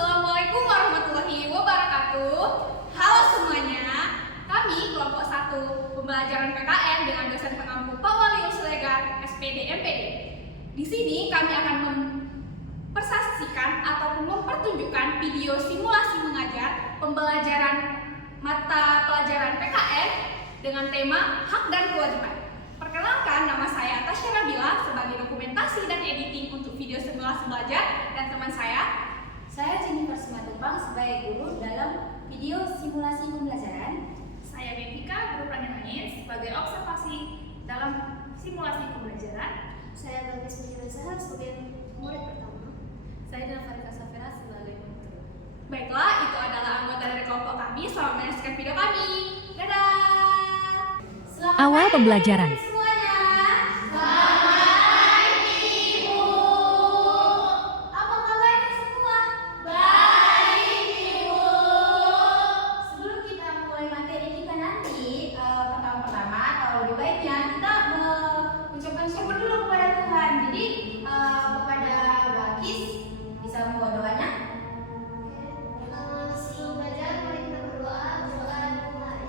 Assalamualaikum warahmatullahi wabarakatuh. Halo semuanya, kami kelompok 1 pembelajaran PKN dengan dosen pengampu Pak Waliul Siregar, SPD MPD. Di sini kami akan mempresentasikan ataupun mempertunjukkan video simulasi mengajar pembelajaran mata pelajaran PKN dengan tema hak dan kewajiban. Perkenalkan, nama saya Tasya Nabila sebagai dokumentasi dan editing untuk video simulasi belajar, dan teman saya Jennifer Simatupang sebagai guru dalam video simulasi pembelajaran. Saya Bentika, guru pelajaran sebagai observasi dalam simulasi pembelajaran. Saya Bagas Mujizah sebagai murid pertama. Saya Farika Safira sebagai monitor. Baiklah, itu adalah anggota dari kelompok kami. Selamat menyaksikan video kami. Dadah. Awal pembelajaran. Semuanya. Apa kabarnya semua? Baik, Ibu. Sebelum kita mulai materi kita nanti, pertama-tama atau lebih baiknya kita mengucapkan syukur dulu kepada Tuhan. Jadi kepada Bakis bisa membawa doanya. Sebelum belajar, mari kita berdoa. Doa dimulai.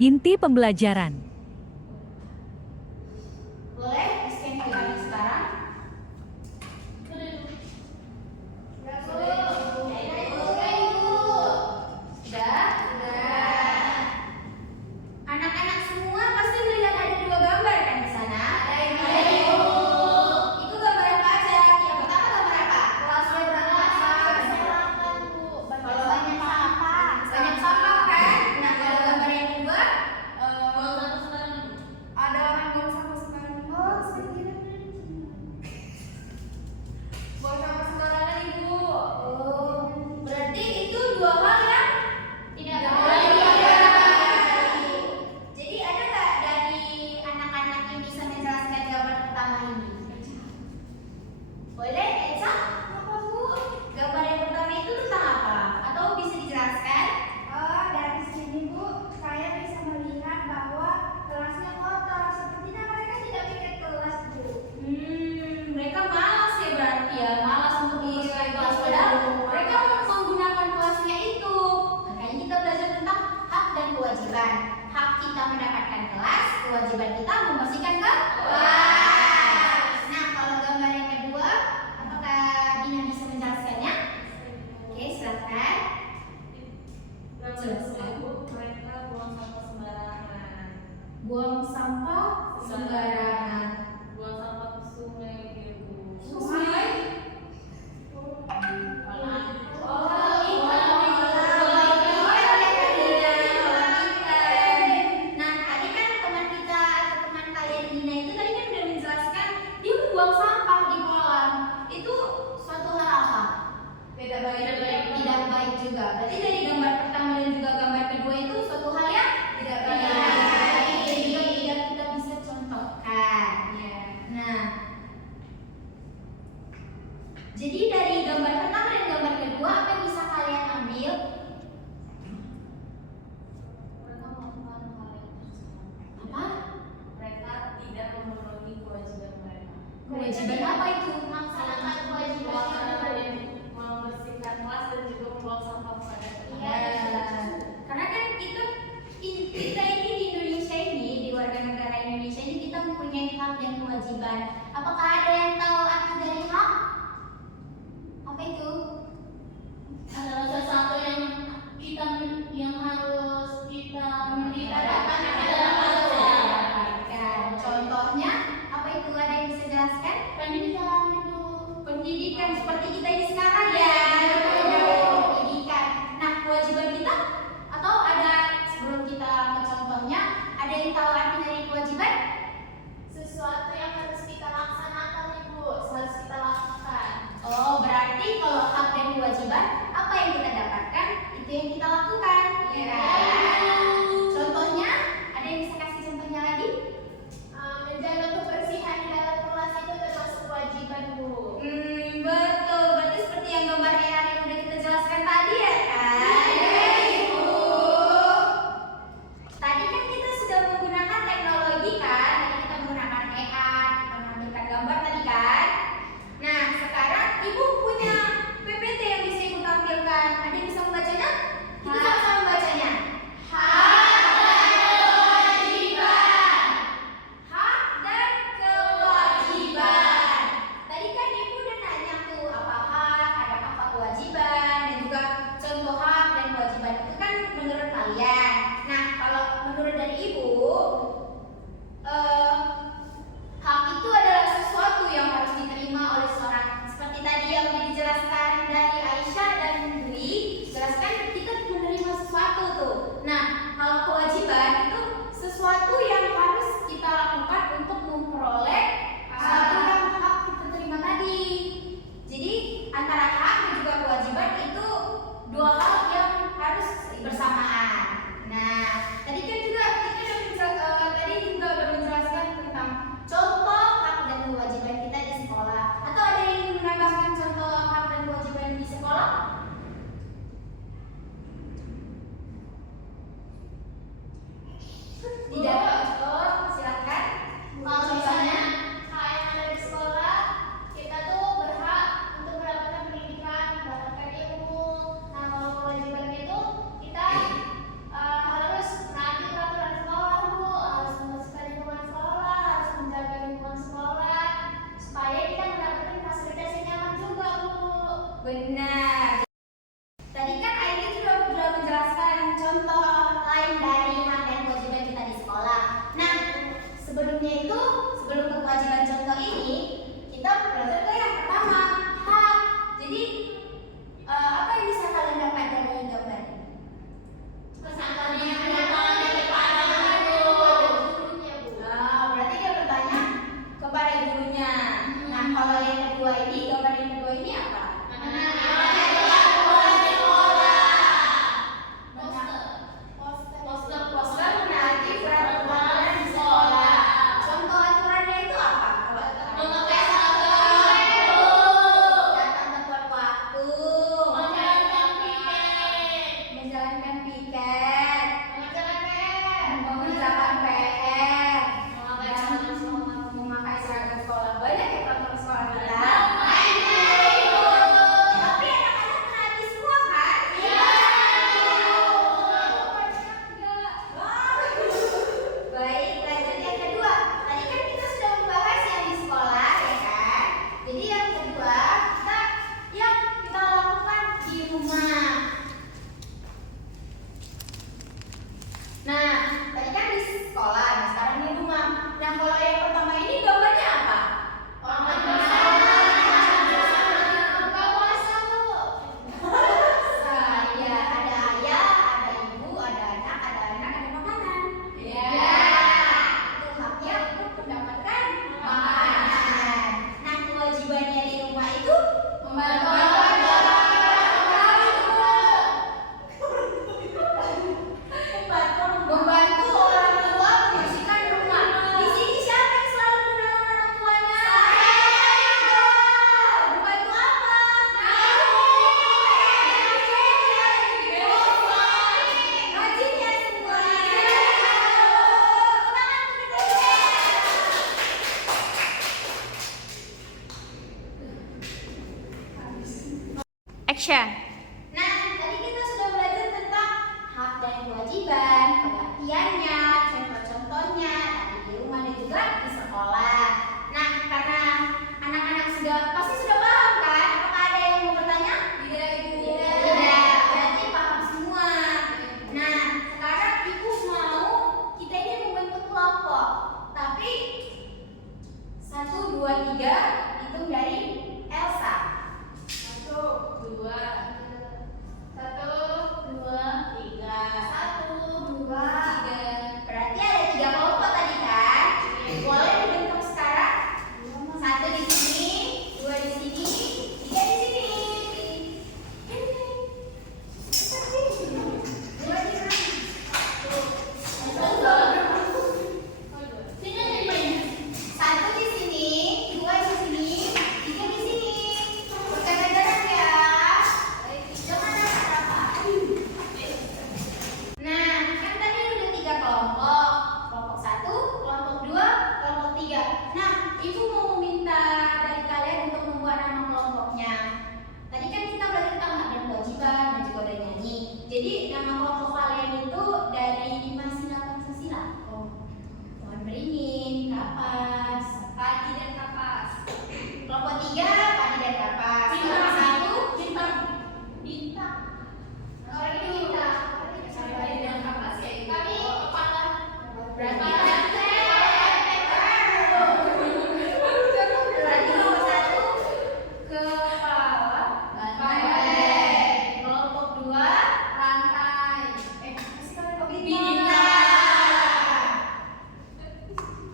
Inti pembelajaran. Boleh di-scan QR sekarang? Sudah. Anak-anak semua pasti melihat ada dua gambar kan di sana? Ada Ibu. Itu gambar apa aja? Yang pertama gambar apa? Kelasnya berantakan. Kalau banyak sampah. Banyak sampah kan? Nah, kalau gambar yang kedua ada orang buang sampah sembarangan. Oh, saya kira buang sampah sembarangan Ibu. Oh, berarti itu dua hal yang tidak boleh dilakukan. Jadi ada nggak dari anak-anak yang bisa menjelaskan gambar pertama ini? Boleh, Eca? Apa Bu? Gambar yang pertama itu tentang apa? Atau bisa dijelaskan? Oh, dari sini Bu, saya bisa melihat bahwa kelasnya kotor. Sepertinya mereka tidak pikir kelas Bu. Mereka malas ya berarti ya, malas untuk mengisi kelas padahal mereka menggunakan kelasnya itu. Makanya kita belajar tentang hak dan kewajiban. Hak kita mendapatkan kelas, kewajiban kita membersihkan kelas. Nah, kalau gambar yang kedua, apakah Dina bisa menjelaskannya? Oke, silakan. Jelaskan. Mereka buang sampah sembarangan. Buang sampah sembarangan. Buang sampah ke sungai, Ibu. Sungai? Nah, tadi kan teman kita atau teman kalian Dina itu tadi kan udah menjelaskan dia membuang sampah di kolam. Itu suatu hal apa? Tidak baik juga. Berarti dari gambar pertama dan juga gambar kedua itu suatu hal yang tidak baik. Dan juga tidak kita bisa contohkan. Nah, jadi dari gambar pertama dan gambar kedua apa yang bisa kalian ambil? Apa? Mereka tidak memenuhi kewajiban mereka. Kewajiban apa itu? Melaksanakan kewajiban Melaksanakan yang membersihkan kelas dan juga membuang sampah pada Karena kan kita ini di Indonesia ini, di warga negara Indonesia ini kita mempunyai hak dan kewajiban. Apakah ada yang tahu arti dari hak? Apa itu? adalah sesuatu yang harus kita dapatkan. Contohnya apa itu? Ada yang bisa jelaskan? pendidikan itu. Pendidikan seperti kita ini sekarang ya. Pendidikan. Nah, kewajiban kita atau ada sebelum kita ke contohnya, ada yang tahu arti dari kewajiban? Sesuatu yang harus kita laksanakan Action. Nah, tadi kita sudah belajar tentang hak dan kewajiban, pengertiannya, contoh-contohnya, tadi di rumah dan juga di sekolah. Nah, karena anak-anak pasti sudah paham kan? Apakah ada yang mau bertanya? Tidak, Ibu. Tidak, berarti paham semua. Nah, sekarang Ibu mau kita ini membentuk kelompok. Tapi 1, 2, 3 hitung dari Elsa. 1, 2, 3. 1, 2, 3. Berarti ada 3 kelompok tadi kan? Boleh dibentuk sekarang? 1 di sini, 2 di sini, 3 di sini. 2 di sini. Satu di sini, 2 di sini, 3 di sini. Berkata-kata ya. Jangan apa-apa. Nah, kan tadi udah 3 kelompok. Kelompok 1, kelompok 2, kelompok 3. Nah, Ibu mau meminta dari kalian untuk membuat nama kelompoknya. Tadi kan kita belajar tentang hak dan kewajiban dan juga udah nyanyi. Jadi nama kelompok kalian itu dari 5 sila Pancasila. Pohon beringin, kapas, Padi dan kapas. kelompok 3 padi dan kapas. Kelompok 1 bintang. Bintang. Orang ini bintang. Padi dan kapas ya, Ibu. Kami kepala. Berarti berarti nomor 1 kepala. Banteng. Kelompok 2 Rantai. masih kalian Bintang.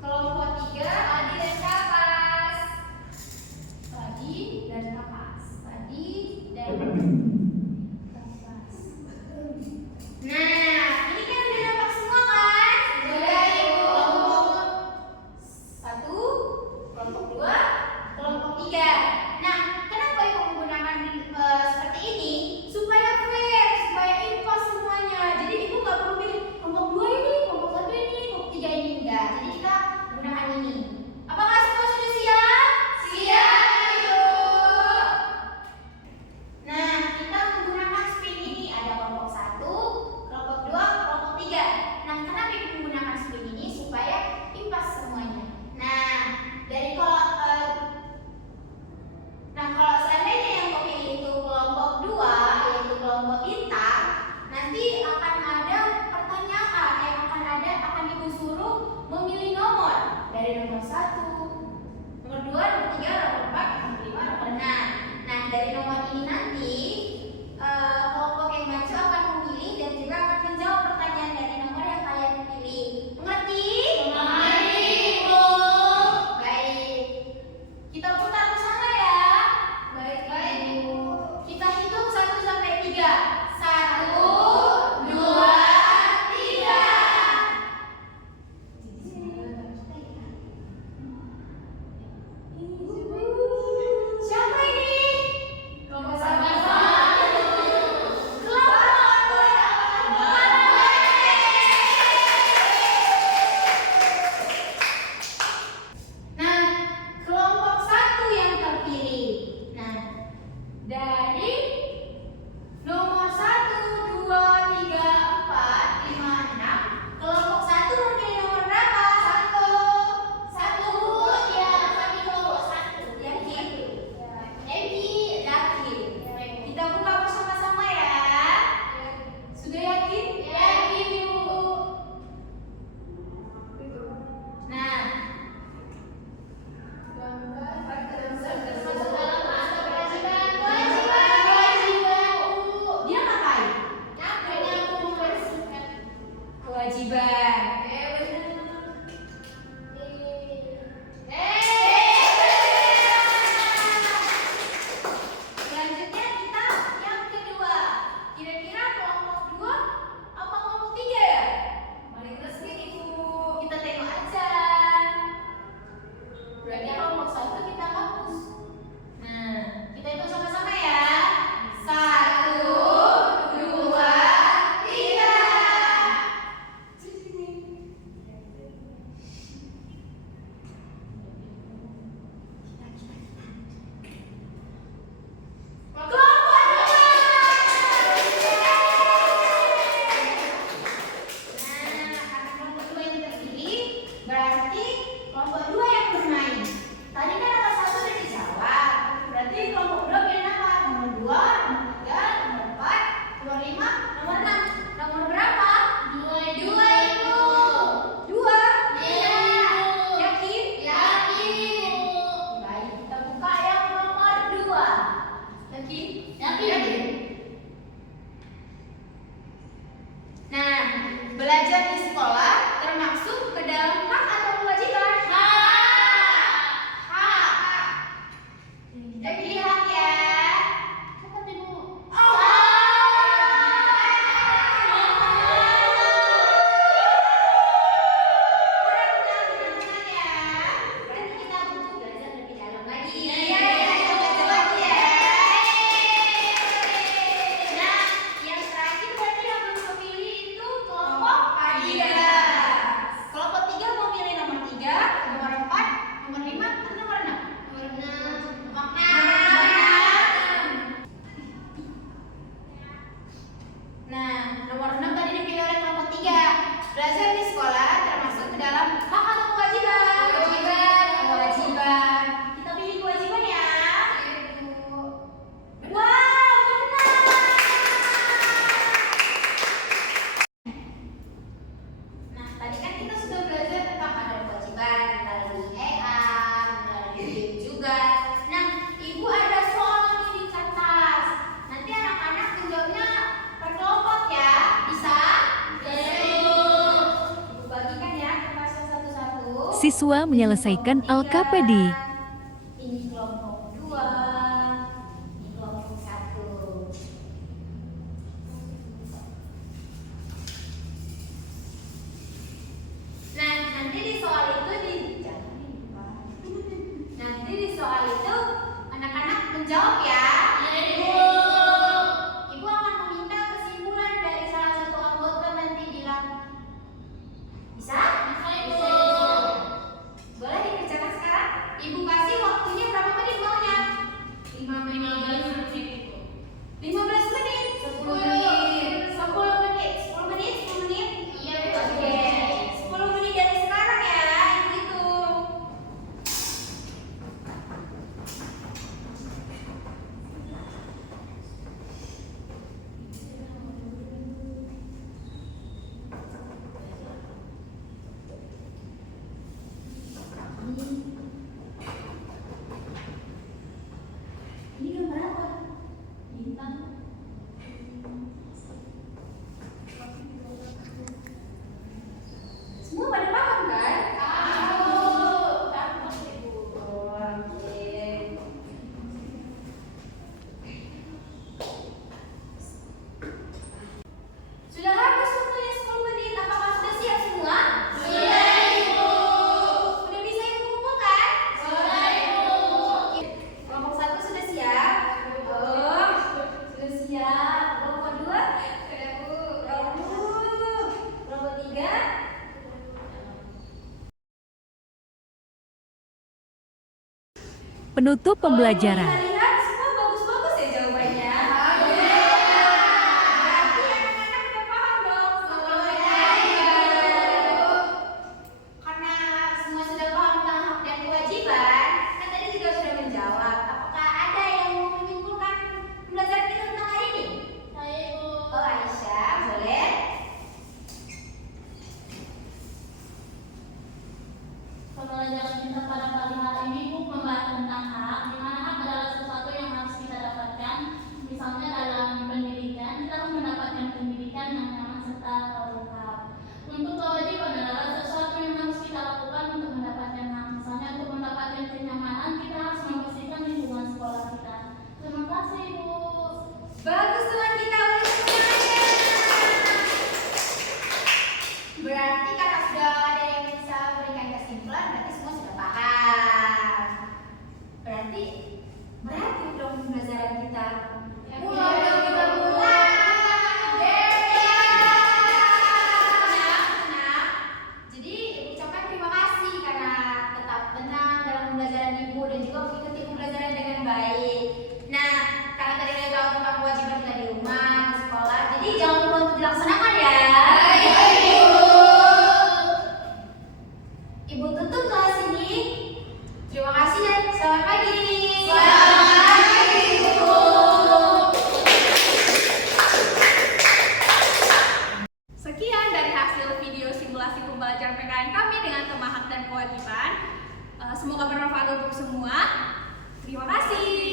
Kelompok 3 Padi dan kapas. padi dan kapas. Padi dan kapas. Nah, ini kan udah nampak semua kan? Sudah, Ibu. Kelompok 1, kelompok 2, kelompok 3. Nah, kenapa Ibu menggunakan seperti ini? Supaya fair, supaya impas semuanya. Jadi Ibu nggak perlu pilih kelompok 2 ini, kelompok 1 ini, kelompok 3 ini enggak. Jadi kita gunakan ini. Apakah semua sudah siap? Siap, Ibu. Nah, kita menggunakan spin ini ada kelompok 1, kelompok 2, kelompok 3. Nah, kenapa Ibu menggunakan spin ini? Supaya impas semuanya. Nah, dari Siswa menyelesaikan LKPD. Ini kelompok 2, ini kelompok 1. Nah, nanti di soal itu nanti di soal itu anak-anak menjawab ya. Ibu akan meminta kesimpulan dari salah satu anggota nanti bilang. Bisa? Bisa. Boleh dikerjakan sekarang? Ibu kasih waktunya berapa menit maunya? 15 menit. 15 menit? 10 menit. 10 menit. 10 menit? 10 menit? Iya, oke. 10 menit dari sekarang ya, gitu. Ini gambar apa? Bintang. Semua pada paham kan? Tahu. Oke. Sudah habis waktunya 10 menit. Apakah sudah siap semua? Sudah, Ibu. Sudah bisa Ibu kumpulkan? Sudah, Ibu. Kelompok 1 sudah siap? Oh, sudah siap. Kelompok 2? Sudah, Bu. Kelompok 3? Penutup pembelajaran. Kita lihat semua bagus-bagus ya jawabannya. Berarti anak-anak udah paham dong. Karena semua sudah paham tentang hak dan kewajiban, kan tadi juga sudah menjawab. Apakah ada yang mau menyimpulkan pembelajaran kita tentang hari ini? Saya, Ibu. Oh, Aisyah, boleh. Pembelajaran kita pada pagi hari ini Bu membahas tentang hak, di mana hak adalah sesuatu yang harus kita dapatkan. Misalnya dalam pendidikan, kita harus mendapatkan pendidikan yang nyaman serta lengkap. Untuk kewajiban adalah sesuatu yang harus kita lakukan untuk mendapatkan hak. Misalnya untuk mendapatkan kenyamanan, kita harus membersihkan lingkungan sekolah kita. Terima kasih, Bu. Bagus teman kita udah semuanya. Berarti karena sudah ada yang bisa memberikan kesimpulan, berarti semua sudah paham. Berarti dong pembelajaran kita. Mulai dong kita mulai. Nah, jadi ucapkan terima kasih karena tetap tenang dalam pembelajaran Ibu dan juga mengikuti pembelajaran dengan baik. Nah, karena tadi udah tahu tentang kewajiban kita di rumah, di sekolah, jadi jangan lupa untuk dilaksanakan ya. Ibu tutup kelas ini. Terima kasih dan selamat pagi. Selamat pagi, Ibu. Sekian dari hasil video simulasi pembelajaran PKN kami dengan tema hak dan kewajiban. Semoga bermanfaat untuk semua. Terima kasih.